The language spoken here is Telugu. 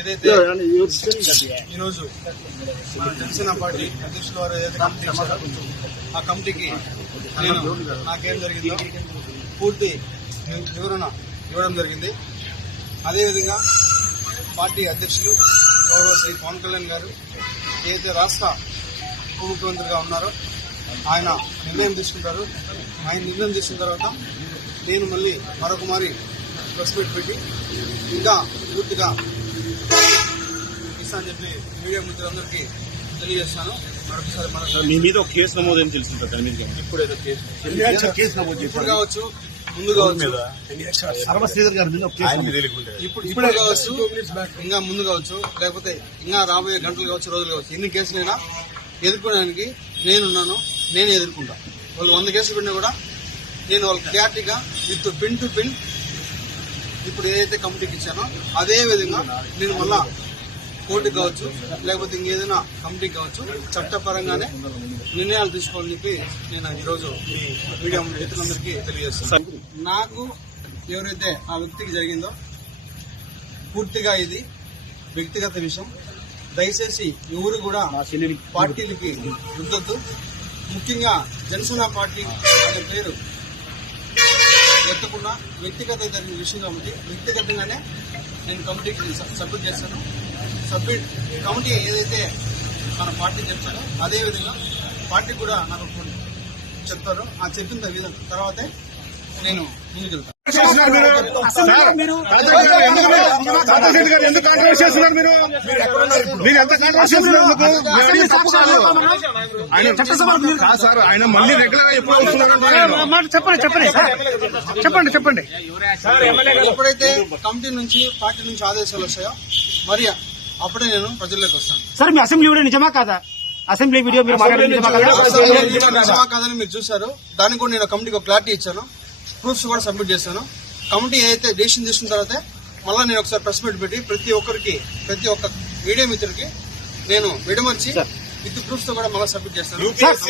ఏదైతే ఈరోజు మన జనసేన పార్టీ అధ్యక్షుల వారు ఏదైతే కమిటీ ఇచ్చారో ఆ కమిటీకి నేను నాకేం జరిగిందో పూర్తి వివరణ ఇవ్వడం జరిగింది. అదేవిధంగా పార్టీ అధ్యక్షులు గౌరవ శ్రీ పవన్ కళ్యాణ్ గారు ఏదైతే రాష్ట్ర ఉప ముఖ్యమంత్రిగా ఉన్నారో ఆయన నిర్ణయం తీసుకుంటారు. ఆయన నిర్ణయం తీసుకున్న తర్వాత నేను మళ్ళీ మరొక మారి ప్రెస్ మీట్ పెట్టి ఇంకా పూర్తిగా ఇస్తా అని చెప్పి మీడియా మిత్రులందరికీ తెలియజేస్తాను. మరొకసారి మీ మీద ఒక కేసు నమోదని తెలుసుకుంటారు. ఇప్పుడేదో కేసు నమోదు ఇప్పుడు కావచ్చు, ముందు కావచ్చు, ఇప్పుడు కావచ్చు, ఇంకా ముందు కావచ్చు, లేకపోతే ఇంకా రాబోయే గంటలు కావచ్చు, రోజులు కావచ్చు, ఎన్ని కేసులైనా ఎదుర్కోవడానికి నేనున్నాను. నేను ఎదుర్కొంటా. వాళ్ళు 100 కేసులు పెట్టినా కూడా నేను వాళ్ళకి క్లారిటీగా విత్ పిన్ టు పిన్ ఇప్పుడు ఏదైతే కమిటీకి ఇచ్చానో అదే విధంగా నేను మళ్ళా కోర్టుకి కావచ్చు, లేకపోతే ఇంకేదైనా కమిటీకి కావచ్చు, చట్టపరంగానే నిర్ణయాలు తీసుకోవాలని చెప్పి నేను ఈరోజు ఈ మీడియా మిత్రులందరికీ తెలియజేస్తాను. నాకు ఎవరైతే ఆ వ్యక్తికి జరిగిందో పూర్తిగా ఇది వ్యక్తిగత విషయం. దయచేసి ఎవరు కూడా పార్టీలకి రుద్దొద్దు. ముఖ్యంగా జనసేన పార్టీ అనే పేరు ఎత్తకుండా వ్యక్తిగత జరిగిన విషయం కాబట్టి వ్యక్తిగతంగానే నేను కమిటీకి సబ్మిట్ చేస్తాను. కమిటీ ఏదైతే మన పార్టీ చెప్తారో అదేవిధంగా పార్టీ కూడా నాకు చెప్తారో ఆ చెప్పిన తర్వాతే నేను ముందుకెళ్తాను. ఎందుకు కాంట్రవర్సీ చేస్తున్నారు మీరు ఎంత కాంట్రవర్సీ చేస్తున్నారు? సార్ ఆయన మళ్ళీ రెగ్యులర్ గా ఎప్పుడు వస్తున్నారు? చెప్పండి. ఎప్పుడైతే కమిటీ నుంచి పార్టీ నుంచి ఆదేశాలు వస్తాయో మరి అప్పుడే నేను ప్రజల్లోకి వస్తాను. సార్ మీ అసెంబ్లీ వీడియో నిజమా కాదా? అసెంబ్లీ వీడియో మీరు నిజమా కాదని మీరు చూశారు. దానికి కూడా నేను కమిటీకి ఒక క్లారిటీ ఇచ్చాను. ప్రూఫ్స్ కూడా సబ్మిట్ చేశాను. కమిటీ ఏదైతే డెసిషన్ తీసుకున్న తర్వాత మళ్ళీ నేను ఒకసారి ప్రెస్ మీట్ పెట్టి ప్రతి ఒక్క మీడియా మిత్రుడికి నేను విడమర్చి విత్ ప్రూఫ్స్ తో కూడా మళ్ళీ సబ్మిట్ చేస్తాను.